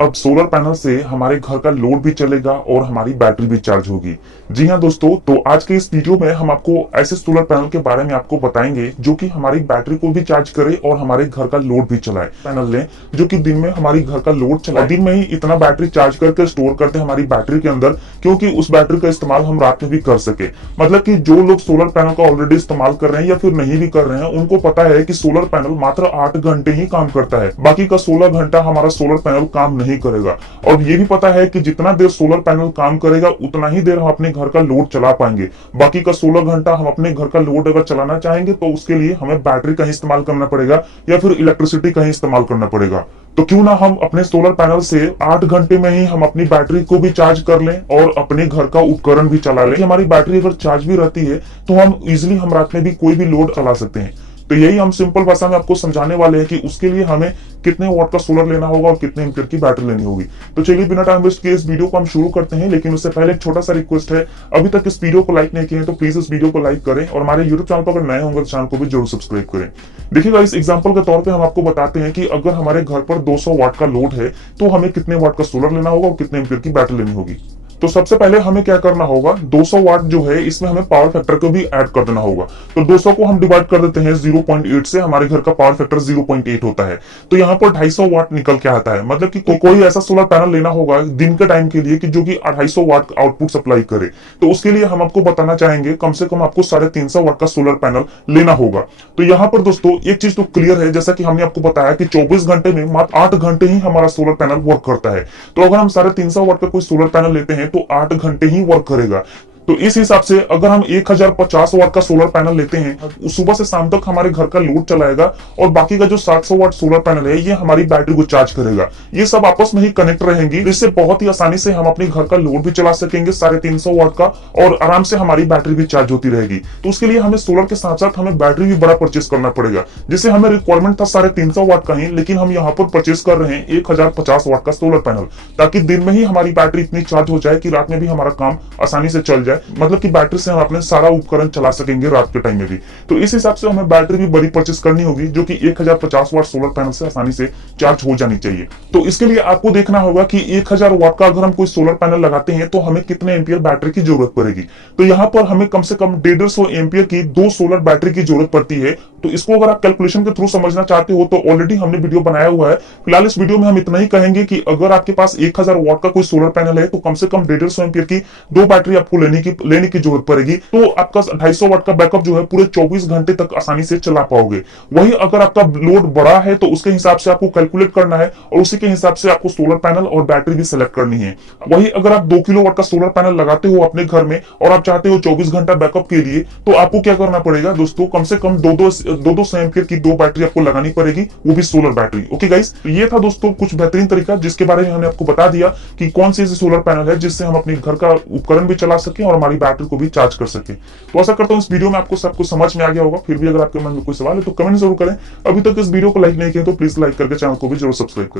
अब solar panel से हमारे घर का लोड भी चलेगा और हमारी बैटरी भी चार्ज होगी। जी हाँ दोस्तों, तो आज के इस वीडियो में हम आपको ऐसे सोलर पैनल के बारे में आपको बताएंगे जो कि हमारी बैटरी को भी चार्ज करे और हमारे घर का लोड भी चलाए। पैनल लें जो कि दिन में हमारी घर का लोड चलाए, दिन में ही इतना बैटरी चार्ज करके स्टोर करते हैं हमारी बैटरी के अंदर, क्योंकि उस बैटरी का इस्तेमाल हम रात में भी कर सके। मतलब कि जो लोग सोलर पैनल का ऑलरेडी इस्तेमाल कर रहे हैं या फिर नहीं भी कर रहे हैं, उनको पता है कि सोलर पैनल मात्र 8 घंटे ही काम करता है, बाकी का 16 घंटा हमारा सोलर पैनल काम नहीं करेगा। और ये भी पता है कि जितना देर सोलर पैनल काम करेगा उतना ही देर हम अपने घर का लोड चला पाएंगे। बाकी का 16 घंटा हम अपने घर का लोड अगर चलाना चाहेंगे तो उसके लिए हमें बैटरी का ही इस्तेमाल करना पड़ेगा या फिर इलेक्ट्रिसिटी का ही इस्तेमाल करना पड़ेगा। तो क्यों ना हम अपने सोलर पैनल से 8 घंटे में ही हम अपनी बैटरी को भी चार्ज कर लें और अपने घर का उपकरण भी चला लें। हमारी बैटरी अगर चार्ज भी रहती है तो हम इजिली हम रात में भी कोई भी लोड चला सकते हैं। तो यही हम सिंपल भाषा में आपको समझाने वाले हैं कि उसके लिए हमें कितने वॉट का सोलर लेना होगा और कितने एम्पीयर की बैटरी लेनी होगी। तो चलिए बिना टाइम वेस्ट किए इस वीडियो को हम शुरू करते हैं, लेकिन उससे पहले एक छोटा सा रिक्वेस्ट है, अभी तक इस वीडियो को लाइक नहीं किए हैं तो प्लीज इस वीडियो को लाइक करें और हमारे यूट्यूब चैनल पर अगर नए होंगे तो चैनल को भी जरूर सब्सक्राइब करें। देखिएगा, इस एग्जाम्पल के तौर पर हम आपको बताते हैं कि अगर हमारे घर पर 200 वाट का लोड है तो हमें कितने वाट का सोलर लेना होगा और कितने एम्पीयर की बैटरी लेनी होगी। तो सबसे पहले हमें क्या करना होगा, 200 वाट जो है इसमें हमें पावर फैक्टर को भी ऐड कर देना होगा। तो 200 को हम डिवाइड कर देते हैं 0.8 से, हमारे घर का पावर फैक्टर 0.8 होता है। तो यहाँ पर 250 वाट निकल के आता है। मतलब कि कोई ऐसा सोलर पैनल लेना होगा दिन के टाइम के लिए कि जो कि 250 वाट आउटपुट सप्लाई करे। तो उसके लिए हम आपको बताना चाहेंगे कम से कम आपको 350 वाट का सोलर पैनल लेना होगा। तो यहाँ पर दोस्तों एक चीज तो क्लियर है, जैसा कि हमने आपको बताया कि 24 घंटे में मात्र 8 घंटे ही हमारा सोलर पैनल वर्क करता है। तो अगर हम 350 वाट का कोई सोलर पैनल लेते हैं तो 8 घंटे ही वर्क करेगा। तो इस हिसाब से अगर हम 1050 वाट का सोलर पैनल लेते हैं, सुबह से शाम तक हमारे घर का लोड चलाएगा और बाकी का जो 700 वाट सोलर पैनल है ये हमारी बैटरी को चार्ज करेगा। ये सब आपस में ही कनेक्ट रहेंगी, इससे बहुत ही आसानी से हम अपने घर का लोड भी चला सकेंगे 350 वाट का और आराम से हमारी बैटरी भी चार्ज होती रहेगी। तो उसके लिए हमें सोलर के साथ साथ हमें बैटरी भी बड़ा परचेस करना पड़ेगा। जिसे हमें रिक्वायरमेंट था 350 वाट का ही, लेकिन हम यहाँ पर परचेस कर रहे हैं 1050 वाट का सोलर पैनल, ताकि दिन में ही हमारी बैटरी इतनी चार्ज हो जाए कि रात में भी हमारा काम आसानी से चल जाए। मतलब कि बैटरी से हम अपने सारा उपकरण चला सकेंगे रात के टाइम में भी। तो इस हिसाब से हमें बैटरी भी बड़ी परचेस करनी होगी जो कि 1050 वाट सोलर पैनल से आसानी से चार्ज हो जानी चाहिए। तो इसके लिए आपको देखना होगा कि 1000 वाट का अगर हम कोई सोलर पैनल लगाते हैं तो हमें कितने एम्पियर बैटरी की जरूरत पड़ेगी। तो यहाँ पर हमें कम से कम 150 एम्पियर की 2 सोलर बैटरी की जरूरत पड़ती है। तो इसको अगर आप कैलकुलेशन के थ्रू समझना चाहते हो तो ऑलरेडी हमने वीडियो बनाया हुआ है। फिलहाल इस वीडियो में हम इतना ही कहेंगे कि अगर आपके पास 1000 वाट का कोई सोलर पैनल है तो कम से कम 150 एम्पियर की 2 बैटरी आपको लेने की जरूरत पड़ेगी। तो आपका 250 वाट का बैकअप जो है पूरे 24 घंटे तक आसानी से चला पाओगे। वही अगर आपका लोड बड़ा है तो उसके हिसाब से आपको कैलकुलेट करना है और उसी के हिसाब से आपको सोलर पैनल और बैटरी भी सिलेक्ट करनी है। वही अगर आप 2 किलो वाट का सोलर पैनल लगाते हो अपने घर में और आप चाहते हो 24 घंटा बैकअप के लिए, तो आपको क्या करना पड़ेगा दोस्तों, कम से कम 200 एम्पियर की 2 बैटरी आपको लगानी पड़ेगी, वो भी सोलर बैटरी। ओके गाइस, तो ये था दोस्तों कुछ बेहतरीन तरीका जिसके बारे में हमने आपको बता दिया कि कौन सी ऐसी सोलर पैनल है जिससे हम अपने घर का उपकरण भी चला सके और हमारी बैटरी को भी चार्ज कर सके। तो आशा करता हूं इस वीडियो में आपको सब कुछ समझ में आ गया होगा। फिर भी अगर आपके मन में कोई सवाल है तो कमेंट जरूर करें। अभी तक इस वीडियो को लाइक नहीं किया तो प्लीज लाइक करके चैनल को भी जरूर सब्सक्राइब करें।